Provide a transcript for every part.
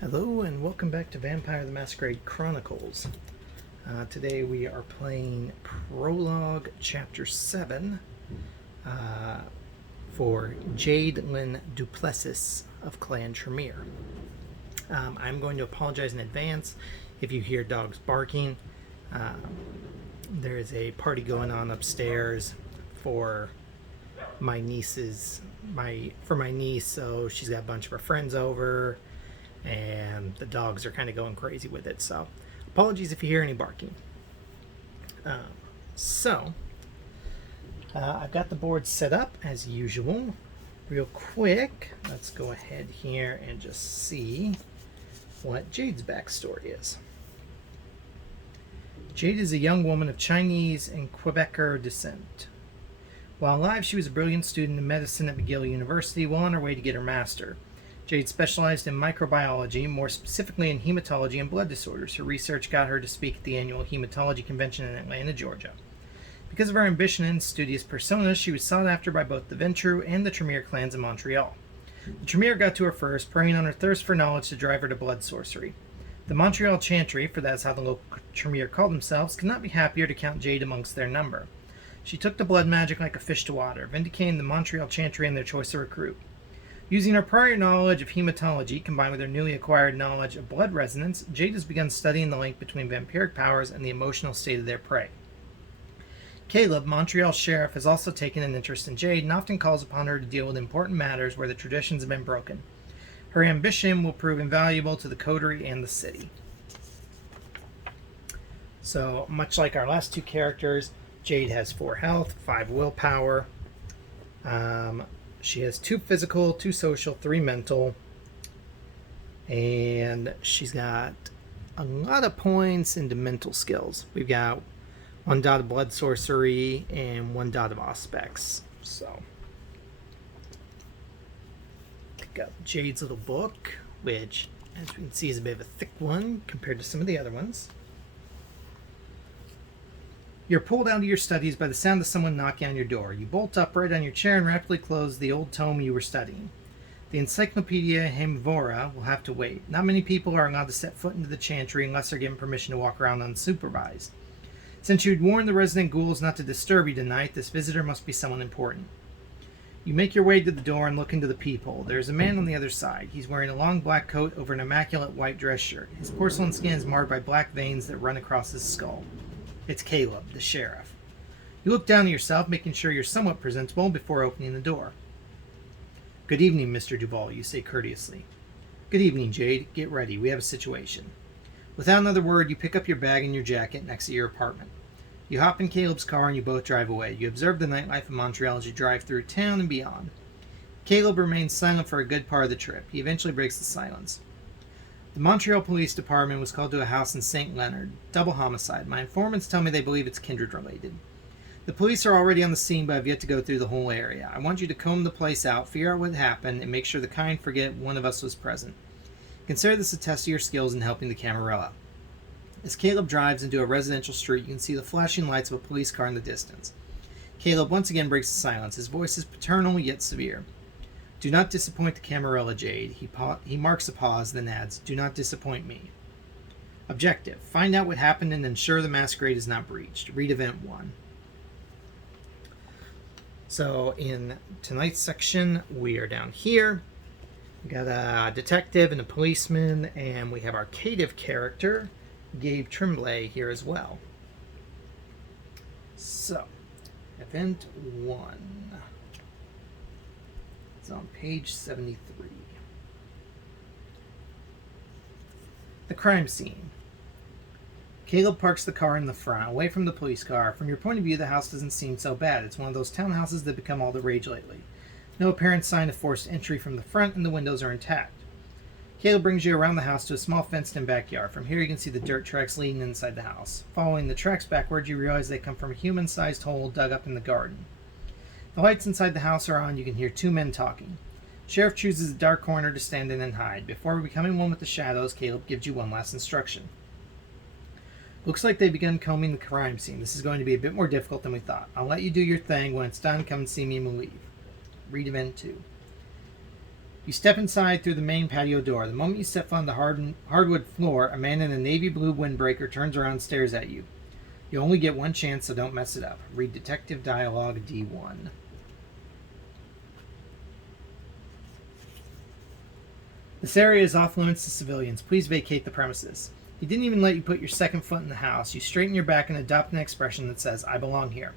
Hello and welcome back to Vampire the Masquerade Chronicles. Today we are playing Prologue Chapter 7 for Jade Linh-Duplessis of Clan Tremere. I'm going to apologize in advance if you hear dogs barking. There is a party going on upstairs for my niece, so she's got a bunch of her friends over. And the dogs are kind of going crazy with it, so apologies if you hear any barking. I've got the board set up as usual. Real quick, let's go ahead here and just see what Jade's backstory is. Jade is a young woman of Chinese and Quebecer descent. While alive, she was a brilliant student in medicine at McGill University, well on her way to get her master. Jade specialized in microbiology, more specifically in hematology and blood disorders. Her research got her to speak at the annual hematology convention in Atlanta, Georgia. Because of her ambition and studious persona, she was sought after by both the Ventrue and the Tremere clans in Montreal. The Tremere got to her first, preying on her thirst for knowledge to drive her to blood sorcery. The Montreal Chantry, for that's how the local Tremere called themselves, could not be happier to count Jade amongst their number. She took to blood magic like a fish to water, vindicating the Montreal Chantry in their choice of recruit. Using her prior knowledge of hematology, combined with her newly acquired knowledge of blood resonance, Jade has begun studying the link between vampiric powers and the emotional state of their prey. Caleb, Montreal's sheriff, has also taken an interest in Jade and often calls upon her to deal with important matters where the traditions have been broken. Her ambition will prove invaluable to the coterie and the city. So, much like our last two characters, Jade has 4 health, 5 willpower. She has 2 physical, 2 social, 3 mental, and she's got a lot of points into mental skills. We've got 1 dot of blood sorcery and 1 dot of aspects. So, pick up Jade's little book, which, as we can see, is a bit of a thick one compared to some of the other ones. You're pulled out of your studies by the sound of someone knocking on your door. You bolt upright on your chair and rapidly close the old tome you were studying. The Encyclopedia Hemivora will have to wait. Not many people are allowed to set foot into the Chantry unless they're given permission to walk around unsupervised. Since you'd warned the resident ghouls not to disturb you tonight, this visitor must be someone important. You make your way to the door and look into the peephole. There is a man on the other side. He's wearing a long black coat over an immaculate white dress shirt. His porcelain skin is marred by black veins that run across his skull. It's Caleb, the sheriff. You look down at yourself, making sure you're somewhat presentable before opening the door. Good evening, Mr. Duval, you say courteously. Good evening, Jade. Get ready. We have a situation. Without another word, you pick up your bag and your jacket next to your apartment. You hop in Caleb's car and you both drive away. You observe the nightlife of Montreal as you drive through town and beyond. Caleb remains silent for a good part of the trip. He eventually breaks the silence. The Montreal Police Department was called to a house in St. Leonard. Double homicide. My informants tell me they believe it's kindred related. The police are already on the scene but have yet to go through the whole area. I want you to comb the place out, figure out what happened, and make sure the kind forget one of us was present. Consider this a test of your skills in helping the Camarilla. As Caleb drives into a residential street, you can see the flashing lights of a police car in the distance. Caleb once again breaks the silence. His voice is paternal yet severe. Do not disappoint the Camarilla, Jade. He marks a pause, then adds, do not disappoint me. Objective. Find out what happened and ensure the masquerade is not breached. Read Event 1. So, in tonight's section, we are down here. We got a detective and a policeman, and we have our cative character, Gabe Tremblay, here as well. So, Event 1. On page 73. The crime scene. Caleb parks the car in the front, away from the police car. From your point of view, the house doesn't seem so bad. It's one of those townhouses that become all the rage lately. No apparent sign of forced entry from the front, and the windows are intact. Caleb brings you around the house to a small fenced-in backyard. From here you can see the dirt tracks leading inside the house. Following the tracks backwards, you realize they come from a human-sized hole dug up in the garden. The lights inside the house are on. You can hear 2 men talking. Sheriff chooses a dark corner to stand in and hide. Before becoming one with the shadows, Caleb gives you one last instruction. Looks like they've begun combing the crime scene. This is going to be a bit more difficult than we thought. I'll let you do your thing. When it's done, come and see me and we'll leave. Read Event 2. You step inside through the main patio door. The moment you step on the hardwood floor, a man in a navy blue windbreaker turns around and stares at you. You only get one chance, so don't mess it up. Read Detective Dialogue D1. This area is off limits to civilians. Please vacate the premises. He didn't even let you put your second foot in the house. You straighten your back and adopt an expression that says, I belong here.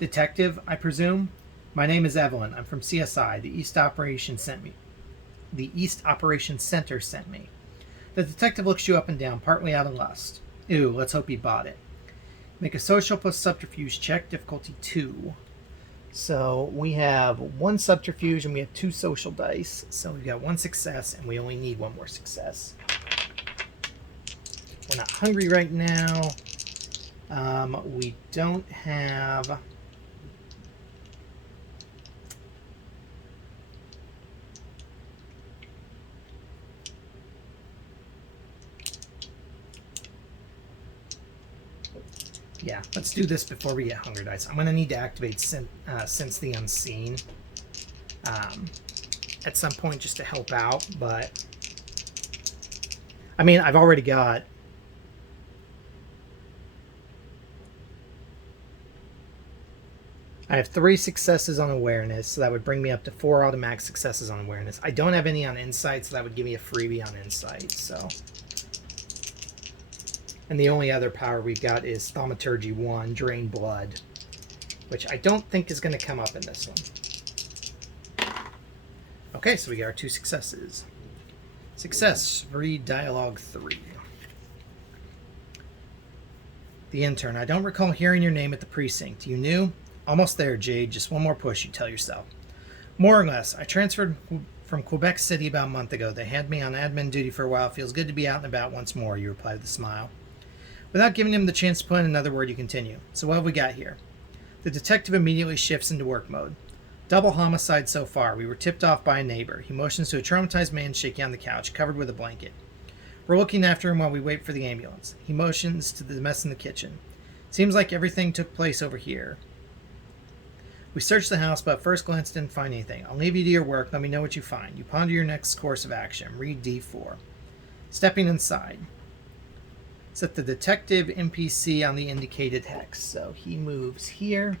Detective, I presume? My name is Evelyn. I'm from CSI. The East Operations Center sent me. The detective looks you up and down, partly out of lust. Ew, let's hope he bought it. Make a social plus subterfuge check, difficulty 2. So we have 1 subterfuge and we have 2 social dice. So we've got 1 success and we only need 1 more success. We're not hungry right now. We don't have... Yeah, let's do this before we get hunger dice. I'm going to need to activate Sense the Unseen at some point just to help out, but... I mean, I've already got... I have 3 successes on awareness, so that would bring me up to 4 automatic successes on awareness. I don't have any on insight, so that would give me a freebie on insight, so... And the only other power we've got is Thaumaturgy 1, Drain Blood, which I don't think is going to come up in this one. Okay, so we got our 2 successes. Success, read Dialogue 3. The intern, I don't recall hearing your name at the precinct. You knew? Almost there, Jade. Just one more push, you tell yourself. More or less. I transferred from Quebec City about a month ago. They had me on admin duty for a while. Feels good to be out and about once more, you replied with a smile. Without giving him the chance to put in another word, you continue. So what have we got here? The detective immediately shifts into work mode. Double homicide so far. We were tipped off by a neighbor. He motions to a traumatized man shaking on the couch, covered with a blanket. We're looking after him while we wait for the ambulance. He motions to the mess in the kitchen. Seems like everything took place over here. We searched the house, but at first glance didn't find anything. I'll leave you to your work. Let me know what you find. You ponder your next course of action. Read D4. Stepping inside. Set the detective NPC on the indicated hex. So he moves here.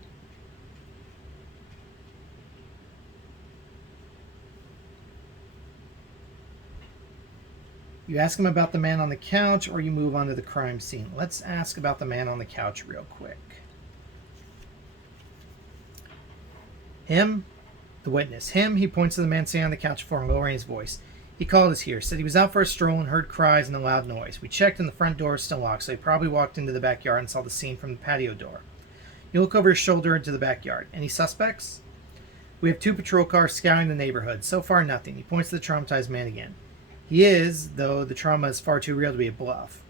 You ask him about the man on the couch, or you move on to the crime scene. Let's ask about the man on the couch real quick. Him? The witness. Him? He points to the man sitting on the couch before him, lowering his voice. He called us here, said he was out for a stroll and heard cries and a loud noise. We checked and the front door is still locked, so he probably walked into the backyard and saw the scene from the patio door. You look over his shoulder into the backyard. Any suspects? We have 2 patrol cars scouring the neighborhood. So far, nothing. He points to the traumatized man again. He is, though the trauma is far too real to be a bluff.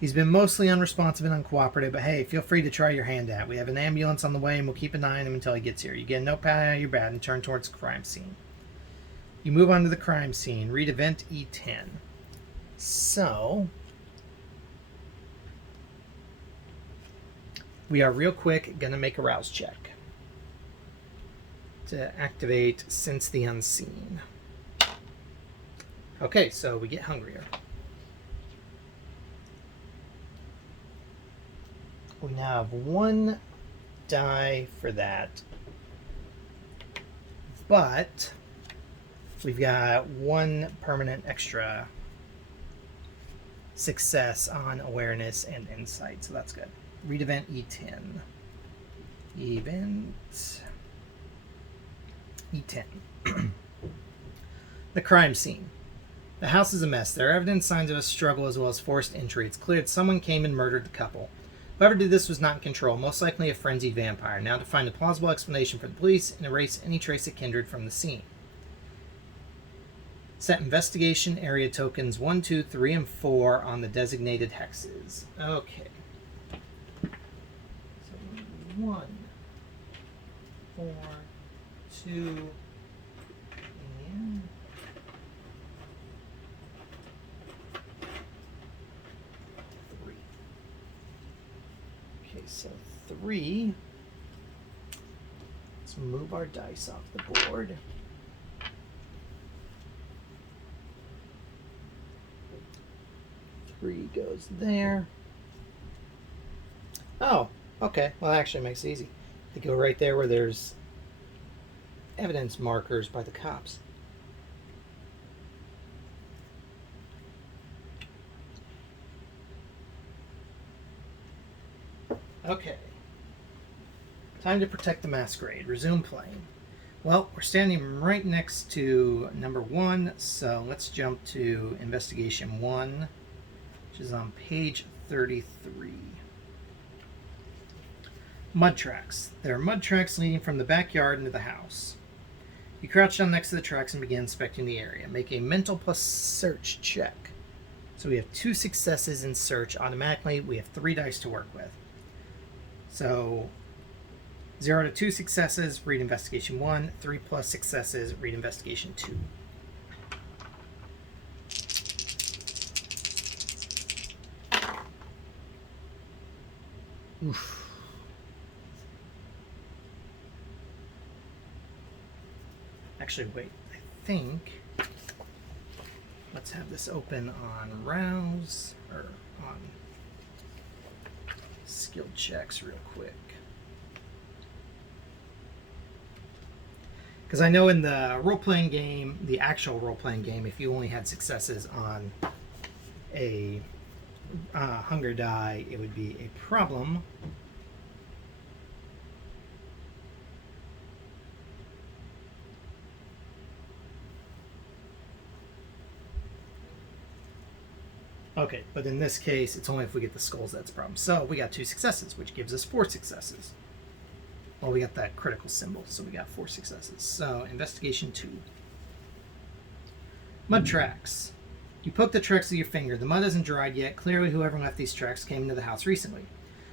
He's been mostly unresponsive and uncooperative, but hey, feel free to try your hand at it. We have an ambulance on the way and we'll keep an eye on him until he gets here. You get a notepad out of your bag and turn towards the crime scene. You move on to the crime scene. Read event E10. So, we are real quick going to make a rouse check to activate Sense the Unseen. Okay, so we get hungrier. We now have 1 die for that, but we've got 1 permanent extra success on awareness and insight, so that's good. Read event E10. Event E10. The crime scene. The house is a mess. There are evident signs of a struggle as well as forced entry. It's clear that someone came and murdered the couple. Whoever did this was not in control, most likely a frenzied vampire. Now to find a plausible explanation for the police and erase any trace of kindred from the scene. Set investigation area tokens 1, 2, 3, and 4 on the designated hexes. Okay. So 1, 4, 2, and... So 3. Let's move our dice off the board. Three goes there. Oh, okay. Well, that actually makes it easy. They go right there where there's evidence markers by the cops. Okay. Time to protect the masquerade. Resume playing. Well, we're standing right next to number 1, so let's jump to investigation 1, which is on page 33. Mud tracks. There are mud tracks leading from the backyard into the house. You crouch down next to the tracks and begin inspecting the area. Make a mental plus search check. So we have 2 successes in search automatically. We have 3 dice to work with. So 0 to 2 successes, read investigation 1. 3 plus successes, read investigation 2. Oof. Actually, wait, I think, let's have this open on rouse, or on skill checks real quick. Because I know in the role-playing game, the actual role-playing game, if you only had successes on a hunger die, it would be a problem. Okay, but in this case, it's only if we get the skulls that's a problem. So we got 2 successes, which gives us 4 successes. Well, we got that critical symbol, so we got 4 successes. So, investigation 2. Mud tracks. You poke the tracks with your finger. The mud hasn't dried yet. Clearly, whoever left these tracks came into the house recently.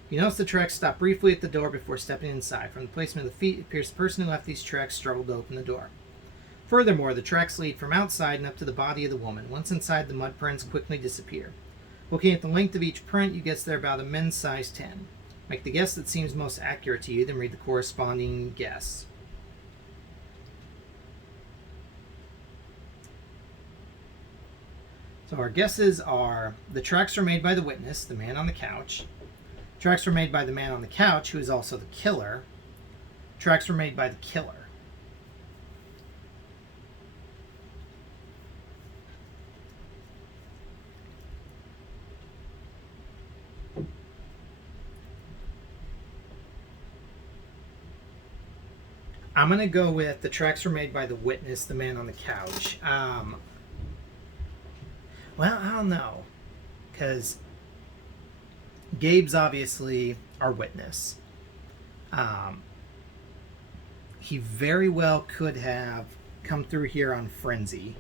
You notice the tracks stop briefly at the door before stepping inside. From the placement of the feet, it appears the person who left these tracks struggled to open the door. Furthermore, the tracks lead from outside and up to the body of the woman. Once inside, the mud prints quickly disappear. Looking at the length of each print, you guess they're about a men's size 10. Make the guess that seems most accurate to you, then read the corresponding guess. So our guesses are, the tracks were made by the witness, the man on the couch. Tracks were made by the man on the couch, who is also the killer. Tracks were made by the killer. I'm going to go with the tracks were made by the witness, the man on the couch. Well, I don't know. Because Gabe's obviously our witness. He very well could have come through here on frenzy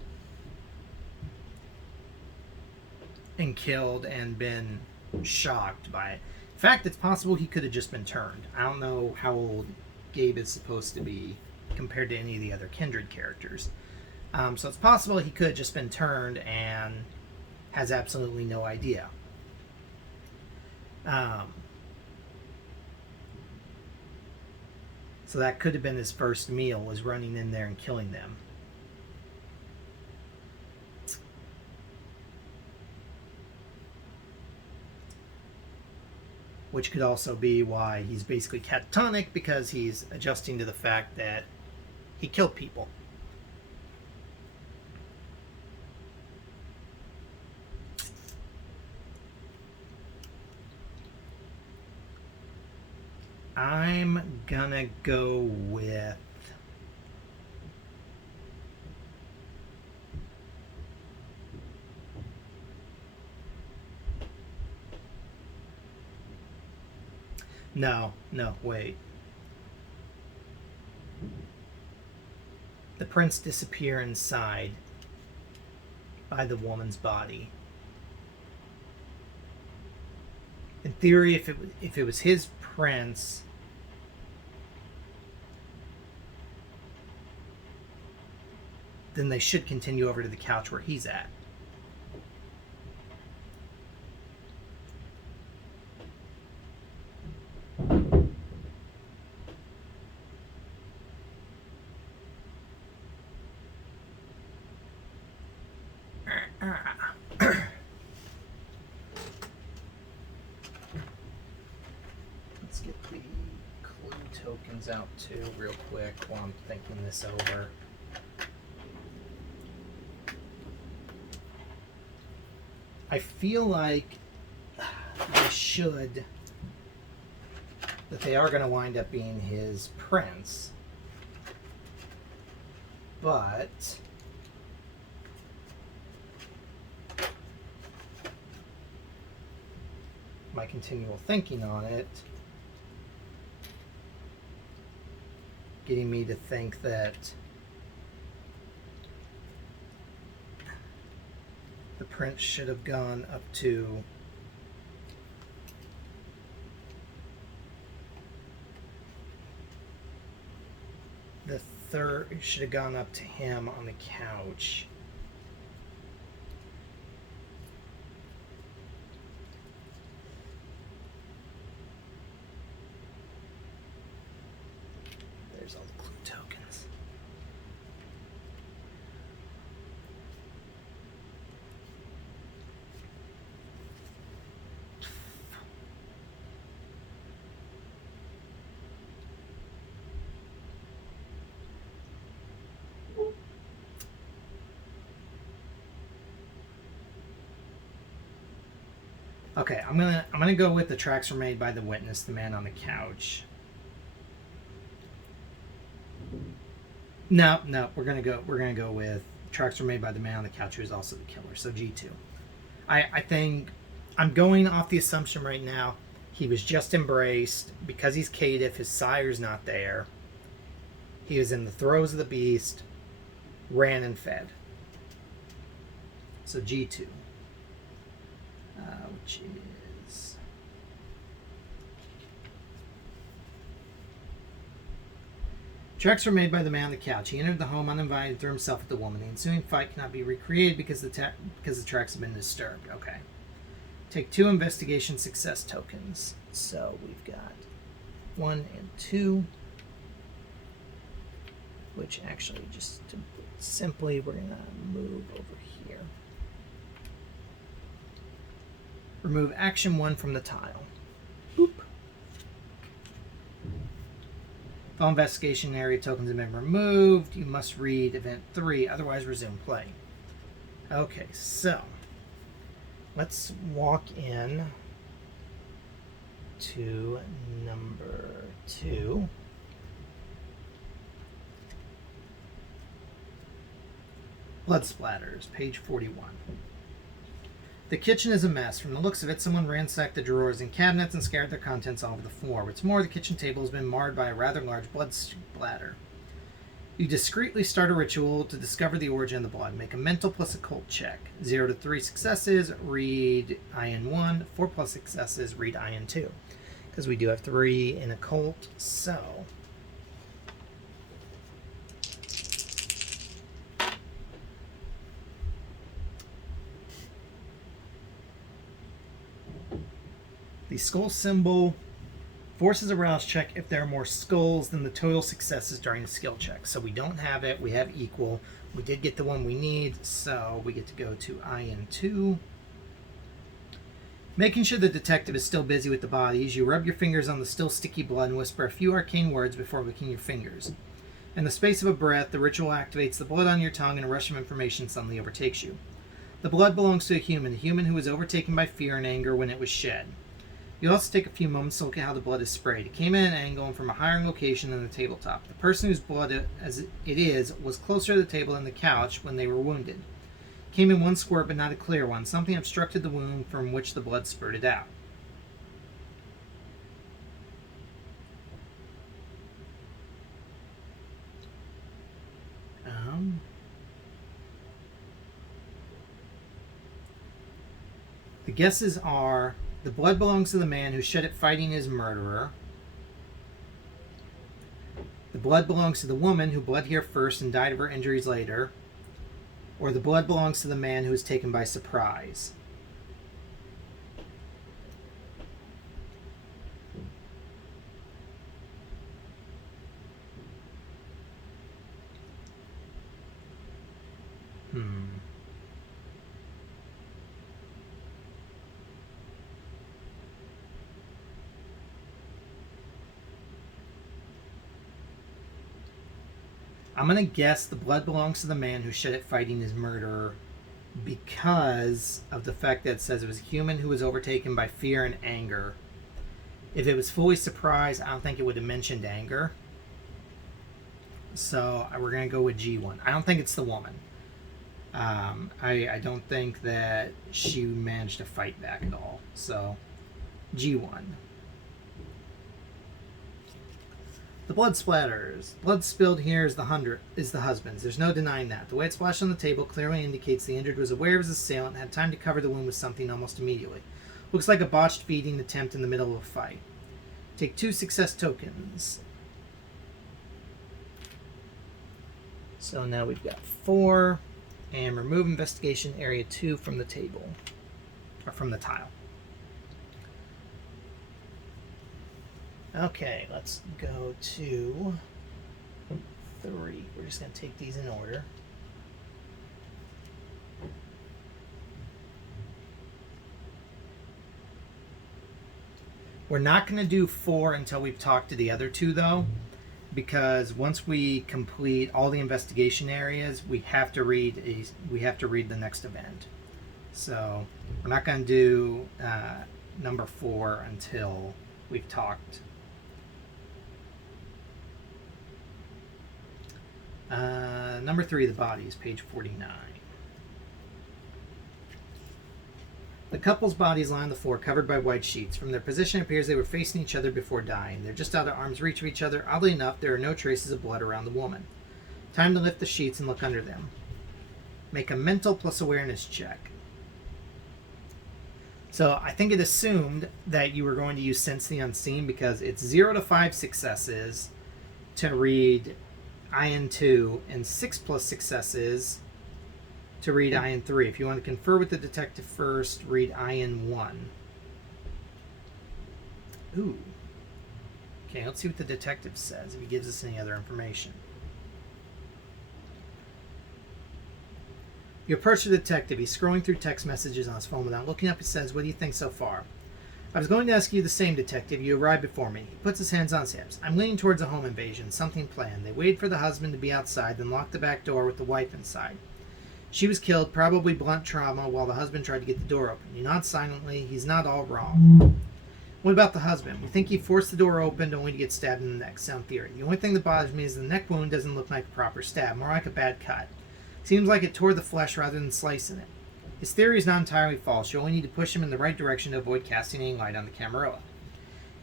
and killed and been shocked by it. In fact, it's possible he could have just been turned. I don't know how old Gabe is supposed to be compared to any of the other Kindred characters. So it's possible he could have just been turned and has absolutely no idea. So that could have been his first meal, was running in there and killing them. Which could also be why he's basically catatonic, because he's adjusting to the fact that he killed people. I'm gonna go with No, wait. The prints disappear inside by the woman's body. In theory, if it was his prints, then they should continue over to the couch where he's at. Ah. Let's get the clue tokens out too real quick while I'm thinking this over. I feel like that they are going to wind up being his prince, but my continual thinking on it getting me to think that the prince should have gone up to the third, should have gone up to him on the couch. There's all the clue tokens. Okay, I'm gonna go with the tracks were made by the witness, the man on the couch. No, we're gonna go with tracks were made by the man on the couch who is also the killer. So G2. I think I'm going off the assumption right now he was just embraced because he's caitiff. His sire's not there. He was in the throes of the beast, ran and fed. So G2. Which is tracks were made by the man on the couch. He entered the home uninvited and threw himself at the woman. The ensuing fight cannot be recreated because the tracks have been disturbed. Okay. Take 2 investigation success tokens. So we've got 1 and 2, which actually just simply we're gonna move over here. Remove action 1 from the tile. Boop. If all investigation area tokens have been removed, you must read event 3, otherwise resume play. Okay, so let's walk in to number 2. Blood splatters, page 41. The kitchen is a mess. From the looks of it, someone ransacked the drawers and cabinets and scattered their contents all over the floor. What's more, the kitchen table has been marred by a rather large blood splatter. You discreetly start a ritual to discover the origin of the blood. Make a mental plus occult check. 0 to 3 successes, read IN 1. 4 plus successes, read IN 2. Because we do have 3 in occult, so... The skull symbol forces a rouse check if there are more skulls than the total successes during the skill check. So we don't have it. We have equal. We did get the one we need, so we get to go to IN2. Making sure the detective is still busy with the bodies, you rub your fingers on the still sticky blood and whisper a few arcane words before licking your fingers. In the space of a breath, the ritual activates the blood on your tongue and a rush of information suddenly overtakes you. The blood belongs to a human who was overtaken by fear and anger when it was shed. You also take a few moments to look at how the blood is sprayed. It came at an angle and from a higher location than the tabletop. The person whose blood as it is was closer to the table than the couch when they were wounded. It came in one squirt but not a clear one. Something obstructed the wound from which the blood spurted out. The guesses are... The blood belongs to the man who shed it fighting his murderer. The blood belongs to the woman who bled here first and died of her injuries later. Or the blood belongs to the man who was taken by surprise. I'm going to guess the blood belongs to the man who shed it fighting his murderer because of the fact that it says it was a human who was overtaken by fear and anger. If it was fully surprised, I don't think it would have mentioned anger. So we're going to go with G1. I don't think it's the woman. I don't think that she managed to fight back at all. So G1. The blood splatters. Blood spilled here is the husband's. There's no denying that. The way it splashed on the table clearly indicates the injured was aware of his assailant and had time to cover the wound with something almost immediately. Looks like a botched feeding attempt in the middle of a fight. Take 2 success tokens. So now we've got 4. And remove investigation area 2 from the table. Or from the tile. Okay, let's go to 3. We're just going to take these in order. We're not going to do 4 until we've talked to the other 2, though, because once we complete all the investigation areas, we have to read the next event. So we're not going to do number 4 until we've talked. Number 3, the bodies, page 49. The couple's bodies lie on the floor, covered by white sheets. From their position, it appears they were facing each other before dying. They're just out of arm's reach of each other. Oddly enough, there are no traces of blood around the woman. Time to lift the sheets and look under them. Make a mental plus awareness check. So I think it assumed that you were going to use Sense the Unseen because it's 0 to 5 successes to read Ion 2 and 6 plus successes to read Ion 3. If you want to confer with the detective first, read Ion 1. Ooh. Okay, let's see what the detective says, if he gives us any other information. You approach the detective. He's scrolling through text messages on his phone without looking up. He says, "What do you think so far?" "I was going to ask you the same, detective. You arrived before me." He puts his hands on his hips. "I'm leaning towards a home invasion, something planned. They waited for the husband to be outside, then locked the back door with the wife inside. She was killed, probably blunt trauma, while the husband tried to get the door open. You nod silently. He's not all wrong." "What about the husband?" "We think he forced the door open only to get stabbed in the neck. Sound theory. The only thing that bothers me is the neck wound doesn't look like a proper stab, more like a bad cut. Seems like it tore the flesh rather than slicing it. His theory is not entirely false. You only need to push him in the right direction to avoid casting any light on the Camarilla."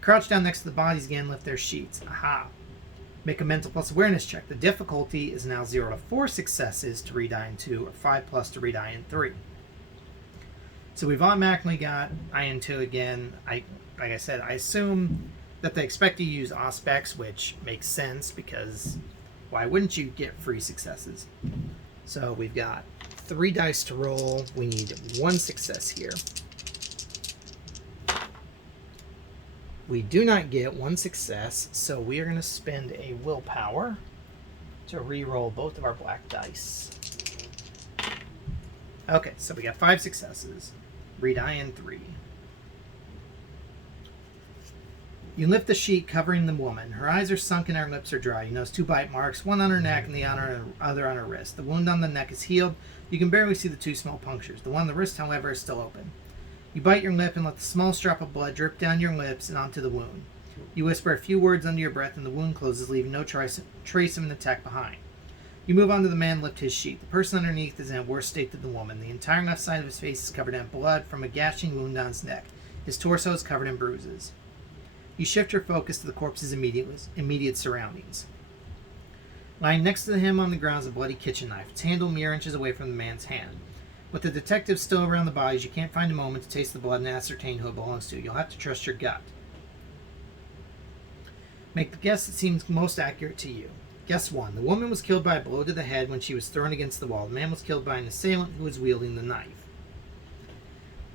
Crouch down next to the bodies again and lift their sheets. Aha. Make a mental plus awareness check. The difficulty is now 0 to 4 successes to read Ion 2 or 5 plus to read Ion 3. So we've automatically got Ion 2 again. Like I said, I assume that they expect you to use Auspex, which makes sense because why wouldn't you get free successes? So we've got 3 dice to roll. We need 1 success here. We do not get 1 success, so we are going to spend a willpower to re-roll both of our black dice. Okay, so we got 5 successes. Read Ion 3. You lift the sheet covering the woman. Her eyes are sunken and her lips are dry. You notice 2 bite marks, one on her neck and the other on her wrist. The wound on the neck is healed. You can barely see the 2 small punctures. The one on the wrist, however, is still open. You bite your lip and let the smallest drop of blood drip down your lips and onto the wound. You whisper a few words under your breath and the wound closes, leaving no trace of an attack behind. You move on to the man and lift his sheet. The person underneath is in a worse state than the woman. The entire left side of his face is covered in blood from a gashing wound on his neck. His torso is covered in bruises. You shift your focus to the corpse's immediate surroundings. Lying next to him on the ground is a bloody kitchen knife, its handle mere inches away from the man's hand. With the detective still around the bodies, you can't find a moment to taste the blood and ascertain who it belongs to. You'll have to trust your gut. Make the guess that seems most accurate to you. Guess 1. The woman was killed by a blow to the head when she was thrown against the wall. The man was killed by an assailant who was wielding the knife.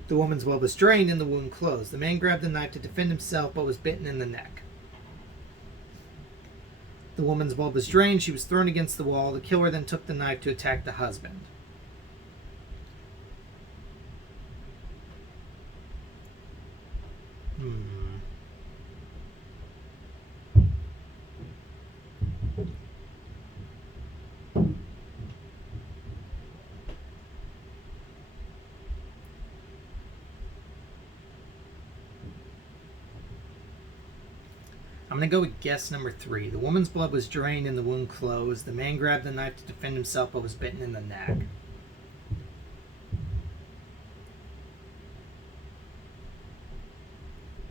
The woman's blood was drained and the wound closed. The man grabbed the knife to defend himself but was bitten in the neck. The woman's blood was drained. She was thrown against the wall. The killer then took the knife to attack the husband. I'm going to go with guess number 3. The woman's blood was drained and the wound closed. The man grabbed the knife to defend himself but was bitten in the neck.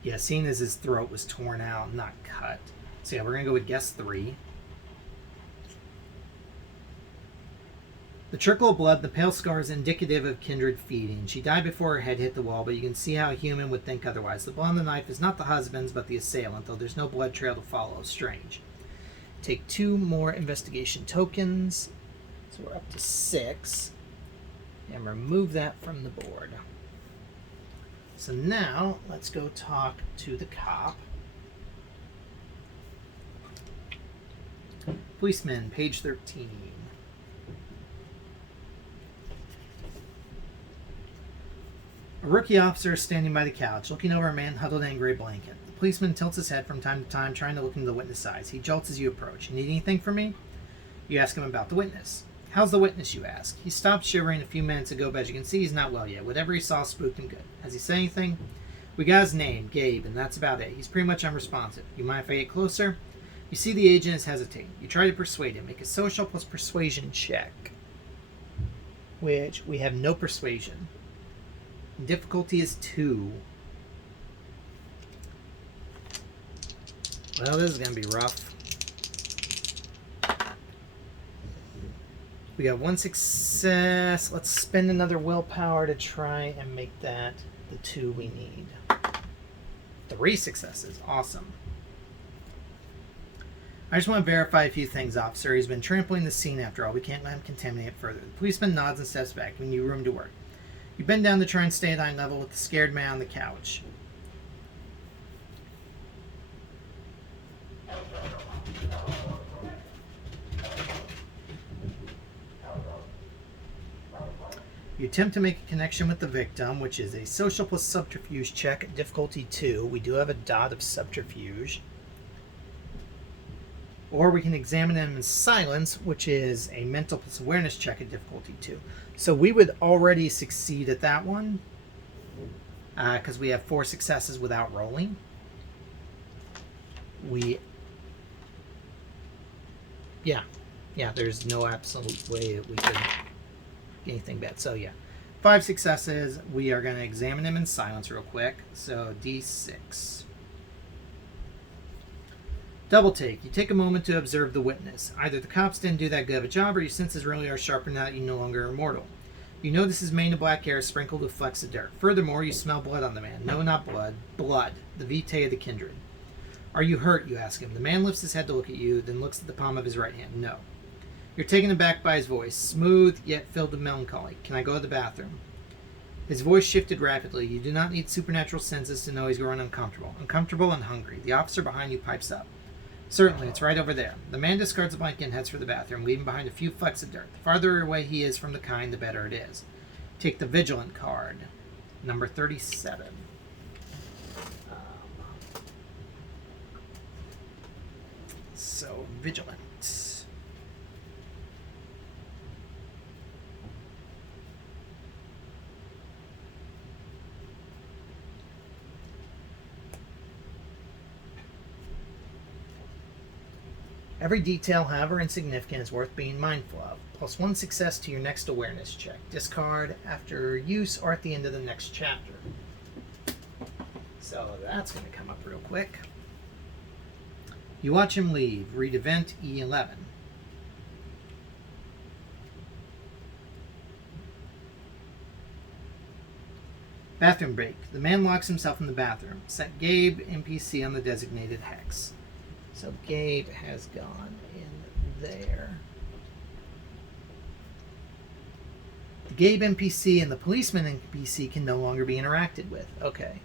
Yeah, seeing as his throat was torn out, not cut. So yeah, we're going to go with guess 3. The trickle of blood, the pale scar, is indicative of kindred feeding. She died before her head hit the wall, but you can see how a human would think otherwise. The blood on the knife is not the husband's, but the assailant, though there's no blood trail to follow. Strange. Take 2 more investigation tokens. So we're up to 6. And remove that from the board. So now, let's go talk to the cop. Policeman, page 13. A rookie officer is standing by the couch, looking over a man huddled in a gray blanket. The policeman tilts his head from time to time, trying to look into the witness' eyes. He jolts as you approach. You need anything from me? You ask him about the witness. How's the witness, you ask? He stopped shivering a few minutes ago, but as you can see, he's not well yet. Whatever he saw spooked him good. Has he said anything? We got his name, Gabe, and that's about it. He's pretty much unresponsive. You mind if I get closer? You see the agent is hesitating. You try to persuade him. Make a social plus persuasion check. Which, we have no persuasion. Difficulty is 2. Well, this is going to be rough. We got 1 success. Let's spend another willpower to try and make that the 2 we need. 3 successes. Awesome. I just want to verify a few things, officer. He's been trampling the scene after all. We can't let him contaminate it further. The policeman nods and steps back, giving you room to work. You bend down to try and stay at eye level with the scared man on the couch. You attempt to make a connection with the victim, which is a social plus subterfuge check at difficulty 2. We do have a dot of subterfuge. Or we can examine him in silence, which is a mental plus awareness check at difficulty 2. So we would already succeed at that one, because we have 4 successes without rolling. Yeah, there's no absolute way that we could get anything bad. So yeah, 5 successes. We are going to examine him in silence real quick. So D6. Double take. You take a moment to observe the witness. Either the cops didn't do that good of a job, or your senses really are sharper now that you no longer are mortal. You notice his mane of black hair is sprinkled with flecks of dirt. Furthermore, you smell blood on the man. No, not blood. Blood. The vitae of the kindred. Are you hurt? You ask him. The man lifts his head to look at you, then looks at the palm of his right hand. No. You're taken aback by his voice, smooth yet filled with melancholy. Can I go to the bathroom? His voice shifted rapidly. You do not need supernatural senses to know he's growing uncomfortable. Uncomfortable and hungry. The officer behind you pipes up. Certainly, it's right over there. The man discards the blanket and heads for the bathroom, leaving behind a few flecks of dirt. The farther away he is from the kind, the better it is. Take the vigilant card, number 37. So, vigilant. Every detail, however insignificant, is worth being mindful of. Plus 1 success to your next awareness check. Discard after use or at the end of the next chapter. So that's going to come up real quick. You watch him leave. Read event E11. Bathroom break. The man locks himself in the bathroom. Set Gabe NPC on the designated hex. So Gabe has gone in there. The Gabe NPC and the policeman NPC can no longer be interacted with. Okay.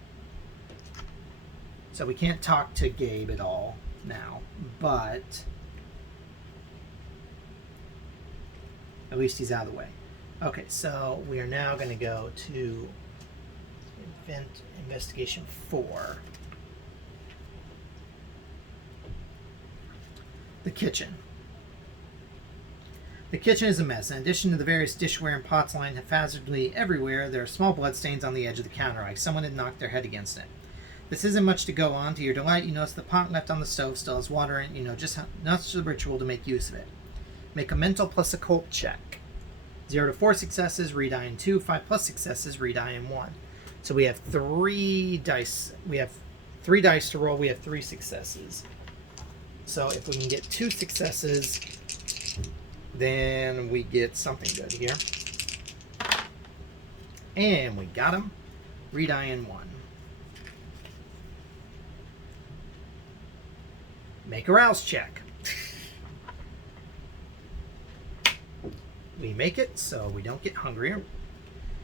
So we can't talk to Gabe at all now, but at least he's out of the way. Okay, so we are now going to go to event investigation 4. The kitchen. The kitchen is a mess. In addition to the various dishware and pots lying haphazardly everywhere, there are small bloodstains on the edge of the counter, like someone had knocked their head against it. This isn't much to go on. To your delight, you notice the pot left on the stove still has water in it. You know just how much the ritual to make use of it. Make a mental plus occult check. 0 to 4 successes, re-die in 2. 5 plus successes, re-die in 1. So we have 3 dice. We have 3 dice to roll. We have 3 successes. So if we can get 2 successes, then we get something good here. And we got him. Re-die in 1. Make a rouse check. We make it, so we don't get hungrier.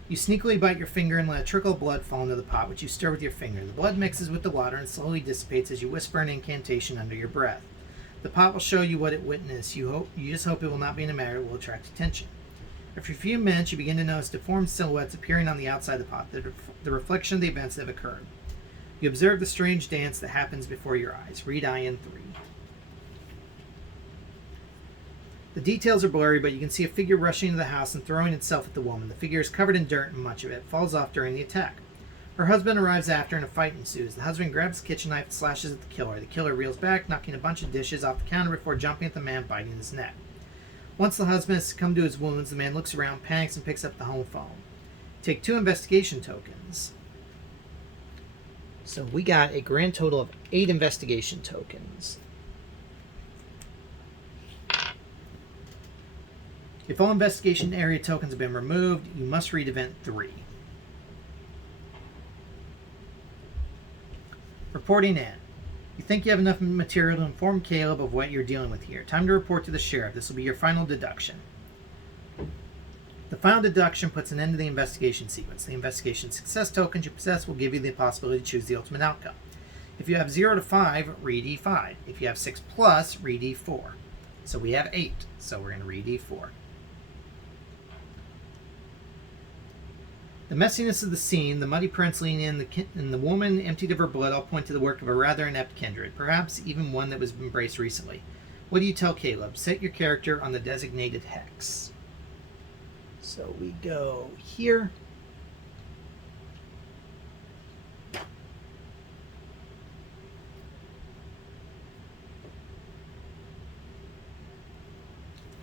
You sneakily bite your finger and let a trickle of blood fall into the pot, which you stir with your finger. The blood mixes with the water and slowly dissipates as you whisper an incantation under your breath. The pot will show you what it witnessed. You just hope it will not be in a manner that will attract attention. After a few minutes, you begin to notice deformed silhouettes appearing on the outside of the pot, the reflection of the events that have occurred. You observe the strange dance that happens before your eyes. Re-die in 3. The details are blurry, but you can see a figure rushing into the house and throwing itself at the woman. The figure is covered in dirt, and much of it falls off during the attack. Her husband arrives after, and a fight ensues. The husband grabs the kitchen knife and slashes at the killer. The killer reels back, knocking a bunch of dishes off the counter before jumping at the man, biting his neck. Once the husband has succumbed to his wounds, the man looks around, panics, and picks up the home phone. Take 2 investigation tokens. So we got a grand total of 8 investigation tokens. If all investigation area tokens have been removed, you must read event 3. Reporting in. You think you have enough material to inform Caleb of what you're dealing with here. Time to report to the sheriff. This will be your final deduction. The final deduction puts an end to the investigation sequence. The investigation success tokens you possess will give you the possibility to choose the ultimate outcome. If you have 0 to 5, read E5. If you have 6 plus, read E4. So we have 8, so we're going to read E4. The messiness of the scene, the muddy prints leaning in, and the woman emptied of her blood all point to the work of a rather inept kindred, perhaps even one that was embraced recently. What do you tell Caleb? Set your character on the designated hex. So we go here.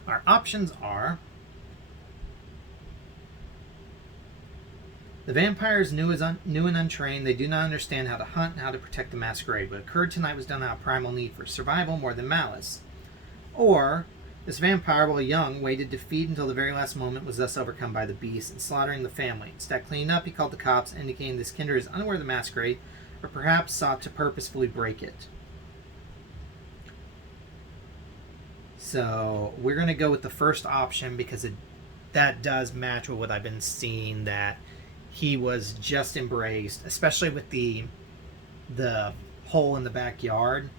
Our options are: the vampires new and untrained. They do not understand how to hunt and how to protect the masquerade. What occurred tonight was done out of primal need for survival more than malice. Or, this vampire, while young, waited to feed until the very last moment, was thus overcome by the beast and slaughtering the family. Instead of cleaning up, he called the cops, indicating this kindred is unaware of the masquerade, or perhaps sought to purposefully break it. So, we're going to go with the first option because that does match with what I've been seeing, that he was just embraced, especially with the hole in the backyard.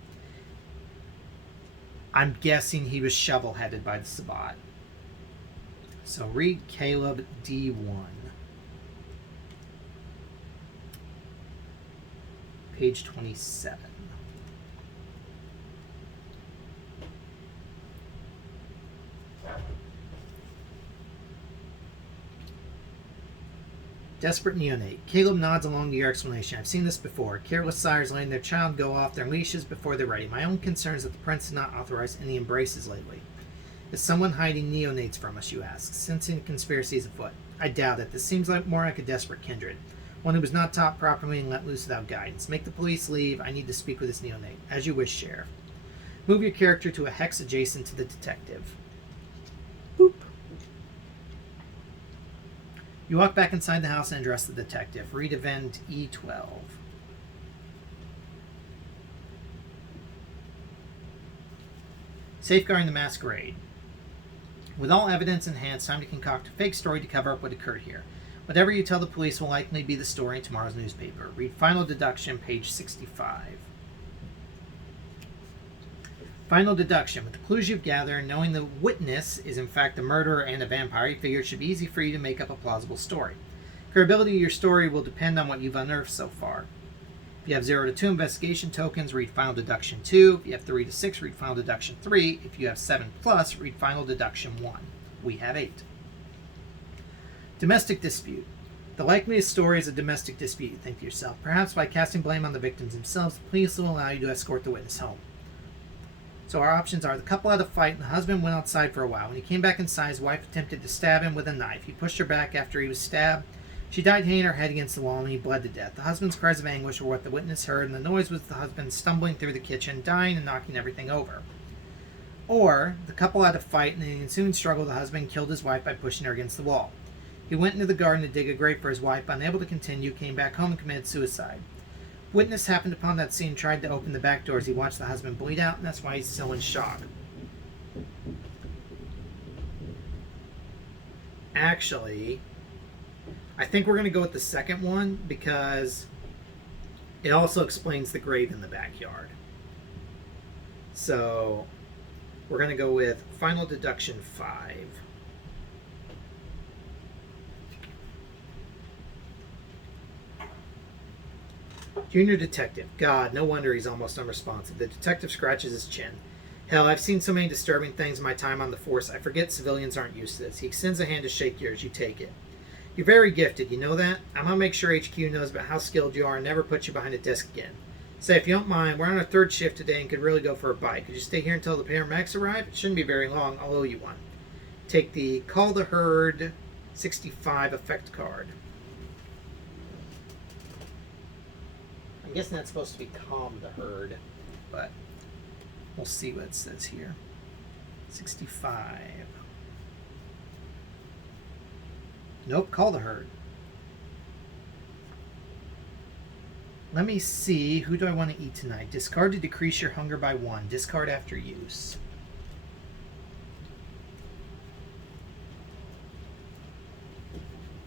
I'm guessing he was shovel-headed by the Sabbat. So read Caleb D1. Page 27. Desperate neonate. Caleb nods along to your explanation. I've seen this before. Careless sires letting their child go off their leashes before they're ready. My own concern is that the prince did not authorize any embraces lately. Is someone hiding neonates from us, you ask, sensing conspiracies afoot? I doubt it. This seems more like a desperate kindred. One who was not taught properly and let loose without guidance. Make the police leave. I need to speak with this neonate. As you wish, Sheriff. Move your character to a hex adjacent to the detective. Boop. You walk back inside the house and address the detective. Read event E12. Safeguarding the masquerade. With all evidence in hand, it's time to concoct a fake story to cover up what occurred here. Whatever you tell the police will likely be the story in tomorrow's newspaper. Read final deduction, page 65. Final deduction. With the clues you've gathered, knowing the witness is in fact the murderer and a vampire, you figure it should be easy for you to make up a plausible story. Credibility of your story will depend on what you've unearthed so far. If you have 0 to 2 investigation tokens, read final deduction 2. If you have 3 to 6, read final deduction 3. If you have 7 plus, read final deduction 1. We have 8. Domestic dispute. The likeliest story is a domestic dispute, you think to yourself. Perhaps by casting blame on the victims themselves, the police will allow you to escort the witness home. So our options are: the couple had a fight and the husband went outside for a while. When he came back inside, his wife attempted to stab him with a knife. He pushed her back after he was stabbed. She died hitting her head against the wall and he bled to death. The husband's cries of anguish were what the witness heard, and the noise was the husband stumbling through the kitchen, dying and knocking everything over. Or, the couple had a fight and in the ensuing struggle, the husband killed his wife by pushing her against the wall. He went into the garden to dig a grave for his wife, but unable to continue, came back home and committed suicide. Witness happened upon that scene, tried to open the back door as he watched the husband bleed out, and that's why he's still in shock. Actually, I think we're going to go with the second one because it also explains the grave in the backyard. So we're going to go with final deduction 5. Junior detective. God, no wonder he's almost unresponsive. The detective scratches his chin. Hell, I've seen so many disturbing things in my time on the force, I forget civilians aren't used to this. He extends a hand to shake yours. You take it. You're very gifted, you know that? I'm going to make sure HQ knows about how skilled you are and never put you behind a desk again. Say, if you don't mind, we're on our 3rd shift today and could really go for a bite. Could you stay here until the paramedics arrive? It shouldn't be very long. I'll owe you one. Take the Call the Herd 65 effect card. I'm guessing that's supposed to be Calm the Herd, but we'll see what it says here. 65. Nope, Call the Herd. Let me see. Who do I want to eat tonight? Discard to decrease your hunger by 1. Discard after use.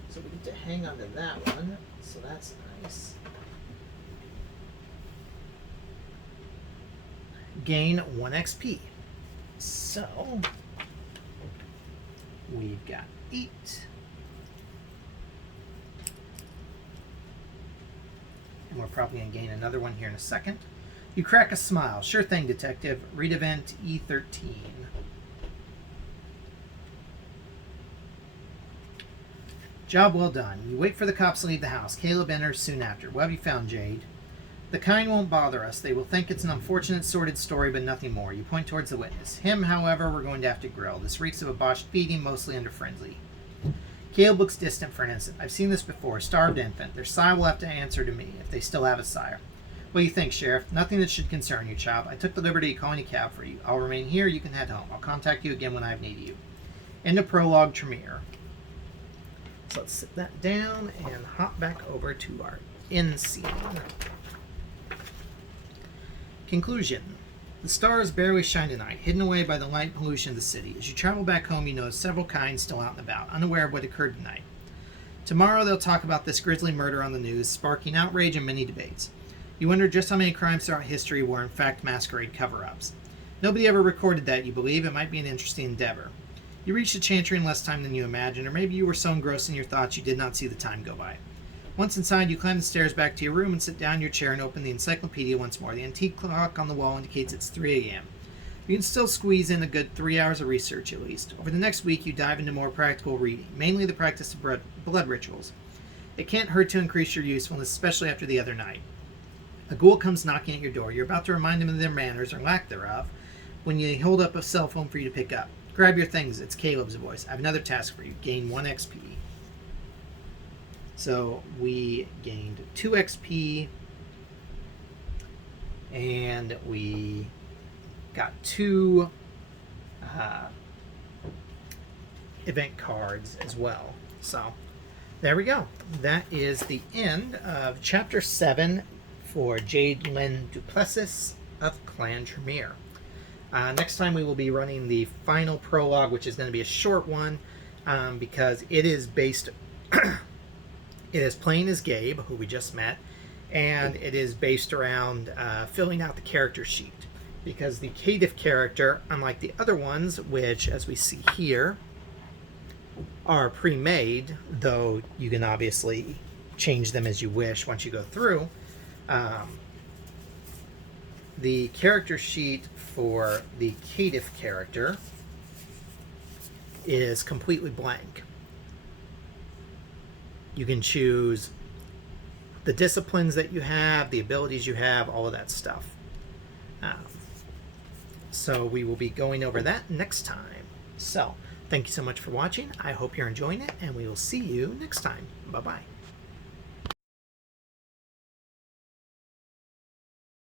So we get to hang on to that one. So that's nice. Gain 1 XP. So we've got 8. And we're probably going to gain another one here in a second. You crack a smile. Sure thing, detective. Read event E13. Job well done. You wait for the cops to leave the house. Caleb enters soon after. What have you found, Jade? The kind won't bother us. They will think it's an unfortunate, sordid story, but nothing more. You point towards the witness. Him, however, we're going to have to grill. This reeks of a botched feeding, mostly under frenzy. Caleb looks distant for an instant. I've seen this before. Starved infant. Their sire will have to answer to me, if they still have a sire. What do you think, Sheriff? Nothing that should concern you, child. I took the liberty of calling a cab for you. I'll remain here. You can head home. I'll contact you again when I have need of you. End of Prologue Tremere. So let's sit that down and hop back over to our end scene. Conclusion. The stars barely shine tonight, hidden away by the light pollution of the city. As you travel back home, you notice several kinds still out and about, unaware of what occurred tonight. Tomorrow they'll talk about this grisly murder on the news, sparking outrage and many debates. You wonder just how many crimes throughout history were in fact masquerade cover-ups. Nobody ever recorded that, you believe. It might be an interesting endeavor. You reached the chantry in less time than you imagined, or maybe you were so engrossed in your thoughts you did not see the time go by. Once inside, you climb the stairs back to your room and sit down in your chair and open the encyclopedia once more. The antique clock on the wall indicates it's 3 a.m. You can still squeeze in a good 3 hours of research at least. Over the next week, you dive into more practical reading, mainly the practice of blood rituals. It can't hurt to increase your usefulness, especially after the other night. A ghoul comes knocking at your door. You're about to remind him of their manners, or lack thereof, when you hold up a cell phone for you to pick up. Grab your things. It's Caleb's voice. I have another task for you. Gain 1 XP. So we gained 2 XP, and we got 2 event cards as well. So there we go. That is the end of Chapter 7 for Jade Linh-Duplessis of Clan Tremere. Next time we will be running the final prologue, which is going to be a short one because it is based... It is playing as Gabe, who we just met, and it is based around filling out the character sheet. Because the Caitiff character, unlike the other ones, which, as we see here, are pre-made, though you can obviously change them as you wish once you go through, the character sheet for the Caitiff character is completely blank. You can choose the disciplines that you have, the abilities you have, all of that stuff. So we will be going over that next time. So thank you so much for watching. I hope you're enjoying it, and we will see you next time. Bye-bye.